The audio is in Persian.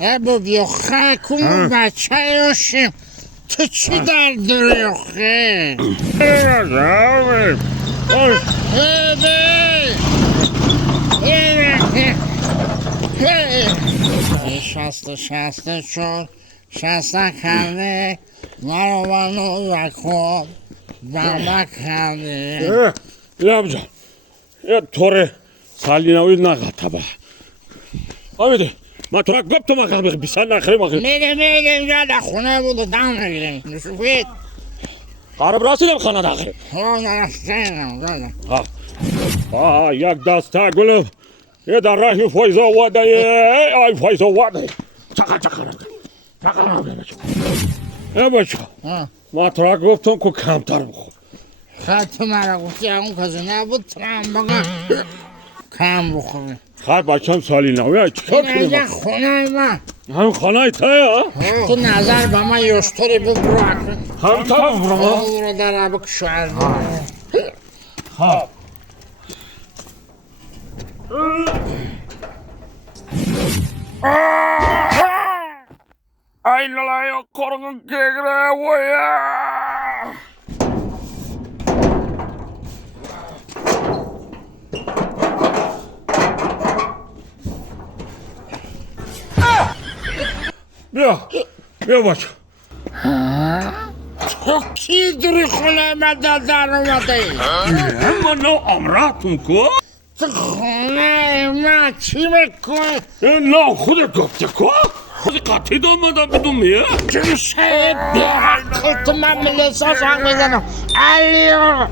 بابی آخه کمون بچه هاشیم تو چی در داری آخه؟ شسته شد شسته کرده مرا رکن برمه کرده بیام جان یه طور سالیناوی نقطه با آمیده من تو را گفت تو مقام بیسن نخری مقام میدیم اینجا در خونه بود و دم نگیریم نشوفید قرب راسیدم خانه داخل نرفتیم یک دسته گلم یه در راه فایزا واده ای فایزا واده چقدر ای بچه ما تو را گفتم که کمتر بخور خط مرا گفتی اون کسی نبود ترم بگم کم بخوری خط بچه هم سالی نوی چکار کنیم اینجا خونه من هم خانه ای تایه تو نظر به من یشتری ببرو هم تا ببرو ما اون رو در عبک شعر خواب ای لالای korkunç kegre voya بیا بچه تو کی دوری خونه من در اومده من نو امراتون کو تو خونه من چی میکنی نه خودت گفته کو خود قطعی دامدم بدون میه جوشه بیحقی تو من ملیساس هم میزنم علیو